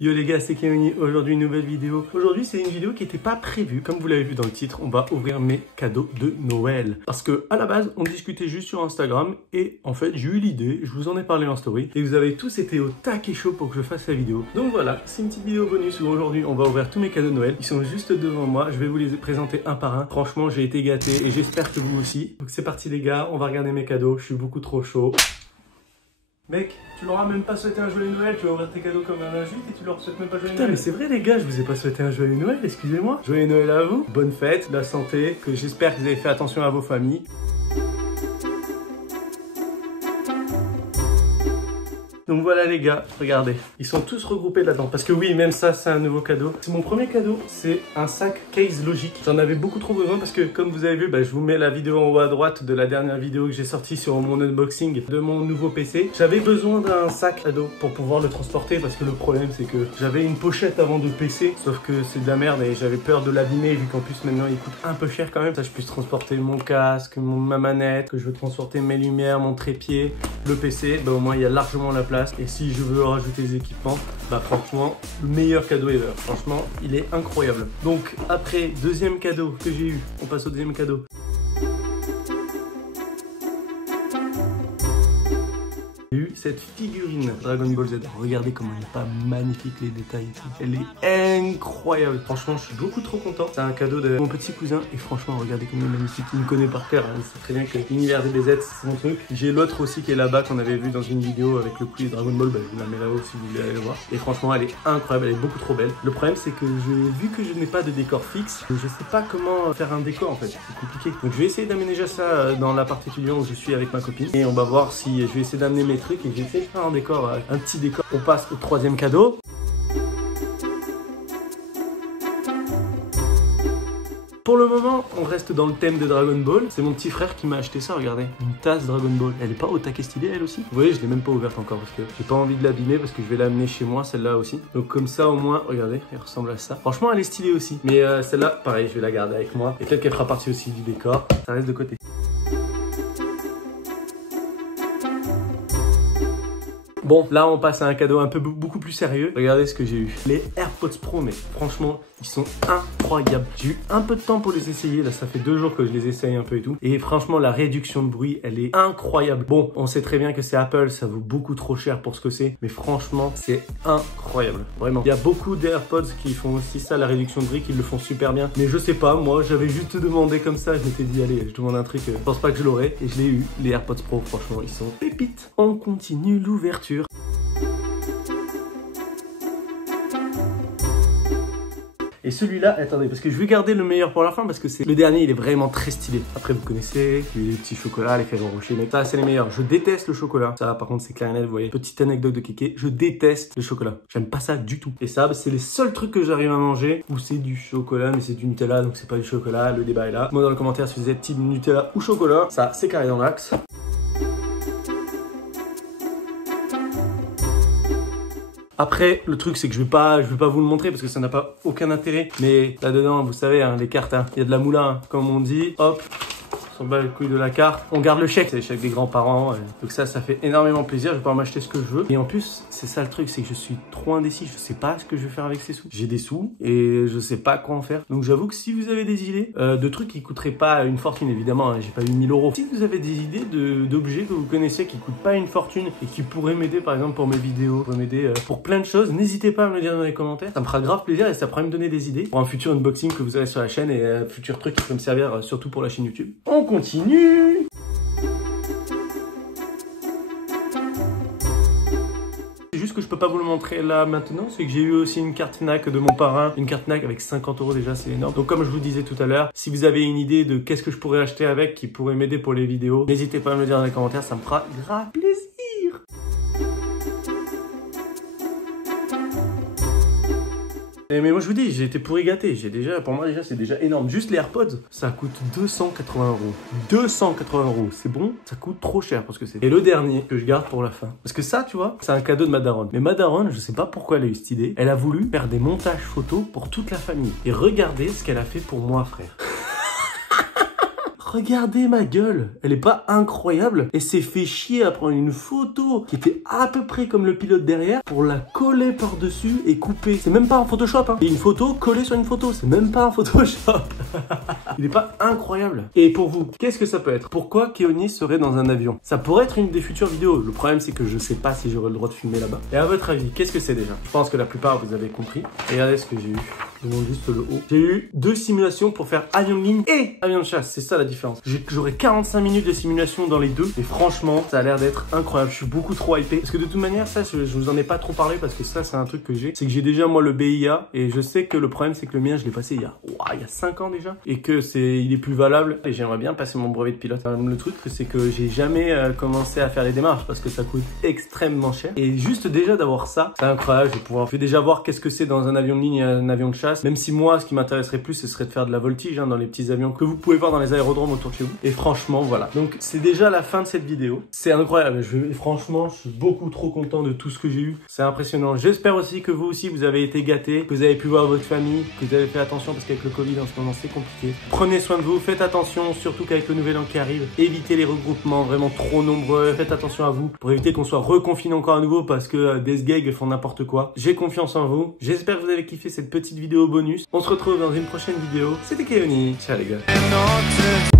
Yo les gars, c'est Kevin, aujourd'hui une nouvelle vidéo. Aujourd'hui c'est une vidéo qui n'était pas prévue. Comme vous l'avez vu dans le titre, on va ouvrir mes cadeaux de Noël. Parce que à la base, on discutait juste sur Instagram et en fait j'ai eu l'idée, je vous en ai parlé en story. Et vous avez tous été au taquet chaud pour que je fasse la vidéo. Donc voilà, c'est une petite vidéo bonus où aujourd'hui on va ouvrir tous mes cadeaux de Noël. Ils sont juste devant moi, je vais vous les présenter un par un. Franchement j'ai été gâté et j'espère que vous aussi. Donc c'est parti les gars, on va regarder mes cadeaux, je suis beaucoup trop chaud. Mec, tu leur as même pas souhaité un joyeux Noël, tu vas ouvrir tes cadeaux comme un injuste et tu leur souhaites même pas joyeux Noël. Putain mais c'est vrai les gars, je vous ai pas souhaité un joyeux Noël, excusez-moi. Joyeux Noël à vous, bonne fête, de la santé, que j'espère que vous avez fait attention à vos familles. Donc voilà les gars, regardez, ils sont tous regroupés là-dedans. Parce que oui, même ça, c'est un nouveau cadeau. C'est mon premier cadeau, c'est un sac case logique. J'en avais beaucoup trop besoin parce que comme vous avez vu, je vous mets la vidéo en haut à droite de la dernière vidéo que j'ai sortie sur mon unboxing de mon nouveau PC. J'avais besoin d'un sac à dos pour pouvoir le transporter parce que le problème c'est que j'avais une pochette avant de PC, sauf que c'est de la merde et j'avais peur de l'abîmer vu qu'en plus maintenant il coûte un peu cher quand même. Ça je puisse transporter mon casque, ma manette, que je veux transporter mes lumières, mon trépied, le PC, au moins il y a largement la place. Et si je veux rajouter des équipements, franchement, le meilleur cadeau ever. Franchement, il est incroyable. Donc, après, deuxième cadeau que j'ai eu, on passe au deuxième cadeau. J'ai eu cette figurine Dragon Ball Z. Regardez comment elle n'est pas magnifique, les détails. Elle est incroyable. Franchement, je suis beaucoup trop content. C'est un cadeau de mon petit cousin. Et franchement, regardez comme il est magnifique. Il me connaît par cœur. Il sait très bien que l'univers des BZ, c'est mon truc. J'ai l'autre aussi qui est là-bas qu'on avait vu dans une vidéo avec le quiz Dragon Ball. Je vous la mets là-haut si vous voulez aller le voir. Et franchement, elle est incroyable. Elle est beaucoup trop belle. Le problème, c'est que vu que je n'ai pas de décor fixe, je sais pas comment faire un décor en fait. C'est compliqué. Donc, je vais essayer d'aménager ça dans l'appart étudiant où je suis avec ma copine. Et on va voir si je vais essayer d'amener mes trucs et j'essaie de faire un décor, un petit décor. On passe au troisième cadeau. Pour le moment, on reste dans le thème de Dragon Ball. C'est mon petit frère qui m'a acheté ça, regardez. Une tasse Dragon Ball. Elle est pas au taquet stylée, elle aussi. Vous voyez, je l'ai même pas ouverte encore parce que j'ai pas envie de l'abîmer parce que je vais l'amener chez moi, celle-là aussi. Donc comme ça, au moins, regardez, elle ressemble à ça. Franchement, elle est stylée aussi. Mais celle-là, pareil, je vais la garder avec moi. Et peut-être qu'elle fera partie aussi du décor. Ça reste de côté. Bon, là on passe à un cadeau un peu beaucoup plus sérieux. Regardez ce que j'ai eu. Les AirPods Pro, mais franchement, ils sont incroyables. J'ai eu un peu de temps pour les essayer. Là, ça fait 2 jours que je les essaye un peu et tout. Et franchement, la réduction de bruit, elle est incroyable. Bon, on sait très bien que c'est Apple, ça vaut beaucoup trop cher pour ce que c'est. Mais franchement, c'est incroyable. Vraiment. Il y a beaucoup d'AirPods qui font aussi ça, la réduction de bruit, qui le font super bien. Mais je sais pas, moi, j'avais juste demandé comme ça. Je m'étais dit, allez, je demande un truc. Je pense pas que je l'aurais. Et je l'ai eu. Les AirPods Pro, franchement, ils sont pépites. On continue l'ouverture. Et celui-là, attendez, parce que je vais garder le meilleur pour la fin parce que c'est le dernier, il est vraiment très stylé. Après, vous connaissez, les petits chocolats, les Ferrero Rocher, mais ça, c'est les meilleurs. Je déteste le chocolat. Ça, par contre, c'est clair et net, vous voyez. Petite anecdote de kéké, je déteste le chocolat. J'aime pas ça du tout. Et ça, c'est les seuls trucs que j'arrive à manger où c'est du chocolat, mais c'est du Nutella, donc c'est pas du chocolat. Le débat est là. Moi, dans le commentaire, si vous êtes type Nutella ou chocolat, ça, c'est carré dans l'axe. Après, le truc, c'est que je vais pas vous le montrer parce que ça n'a pas aucun intérêt. Mais là-dedans, vous savez, les cartes, il y a de la moula, comme on dit. Hop, on bat les couilles de la carte. On garde le chèque, c'est le chèque des grands-parents. Donc ça fait énormément plaisir. Je vais pouvoir m'acheter ce que je veux. Et en plus, c'est ça le truc, c'est que je suis trop indécis. Je sais pas ce que je vais faire avec ces sous. J'ai des sous et je sais pas quoi en faire. Donc j'avoue que si vous avez des idées de trucs qui coûteraient pas une fortune, évidemment, j'ai pas eu 1000 €. Si vous avez des idées d'objets que vous connaissez qui coûtent pas une fortune et qui pourraient m'aider, par exemple, pour mes vidéos, pourraient m'aider pour plein de choses, n'hésitez pas à me le dire dans les commentaires. Ça me fera grave plaisir et ça pourrait me donner des idées pour un futur unboxing que vous avez sur la chaîne et un futur truc qui peut me servir surtout pour la chaîne YouTube. On continue. C'est juste que je peux pas vous le montrer là maintenant, c'est que j'ai eu aussi une carte FNAC de mon parrain, une carte FNAC avec 50 € déjà, c'est énorme. Donc comme je vous disais tout à l'heure, si vous avez une idée de qu'est-ce que je pourrais acheter avec qui pourrait m'aider pour les vidéos, n'hésitez pas à me le dire dans les commentaires, ça me fera grave plaisir. Mais moi je vous dis, j'ai été pourri gâté. Pour moi déjà c'est déjà énorme. Juste les AirPods, ça coûte 280 €. 280 €, c'est bon, ça coûte trop cher pour ce que c'est. Et le dernier que je garde pour la fin. Parce que ça, tu vois, c'est un cadeau de ma daronne. Mais ma daronne, je sais pas pourquoi elle a eu cette idée. Elle a voulu faire des montages photos pour toute la famille. Et regardez ce qu'elle a fait pour moi, frère. Regardez ma gueule, elle est pas incroyable? Et s'est fait chier à prendre une photo qui était à peu près comme le pilote derrière pour la coller par-dessus et couper. C'est même pas un Photoshop, hein. C'est une photo collée sur une photo, c'est même pas un Photoshop. Il est pas incroyable? Et pour vous, qu'est-ce que ça peut être? Pourquoi Keoni serait dans un avion? Ça pourrait être une des futures vidéos. Le problème, c'est que je sais pas si j'aurai le droit de filmer là-bas. Et à votre avis, qu'est-ce que c'est déjà? Je pense que la plupart, vous avez compris. Regardez ce que j'ai eu. Je montre juste le haut. J'ai eu 2 simulations pour faire avion de ligne et avion de chasse. C'est ça la différence. J'aurai 45 minutes de simulation dans les deux. Et franchement, ça a l'air d'être incroyable. Je suis beaucoup trop hypé. Parce que de toute manière, ça, je vous en ai pas trop parlé parce que ça, c'est un truc que j'ai. C'est que j'ai déjà, moi, le BIA. Et je sais que le problème, c'est que le mien, je l'ai passé il y a 5 ans déjà. Et que il est plus valable. Et j'aimerais bien passer mon brevet de pilote. Le truc, c'est que j'ai jamais commencé à faire les démarches parce que ça coûte extrêmement cher. Et juste déjà d'avoir ça, c'est incroyable. Je vais déjà voir qu'est-ce que c'est dans un avion de ligne et un avion de chasse. Même si moi, ce qui m'intéresserait plus, ce serait de faire de la voltige hein, dans les petits avions que vous pouvez voir dans les aérodromes autour de chez vous. Et franchement, voilà. Donc, c'est déjà la fin de cette vidéo. C'est incroyable. Franchement, je suis beaucoup trop content de tout ce que j'ai eu. C'est impressionnant. J'espère aussi que vous aussi, vous avez été gâtés, que vous avez pu voir votre famille, que vous avez fait attention parce qu'avec le Covid en ce moment, c'est compliqué. Prenez soin de vous. Faites attention, surtout qu'avec le nouvel an qui arrive. Évitez les regroupements vraiment trop nombreux. Faites attention à vous pour éviter qu'on soit reconfiné encore à nouveau parce que des sgags font n'importe quoi. J'ai confiance en vous. J'espère que vous avez kiffé cette petite vidéo bonus. On se retrouve dans une prochaine vidéo. C'était Keoni. Ciao les gars.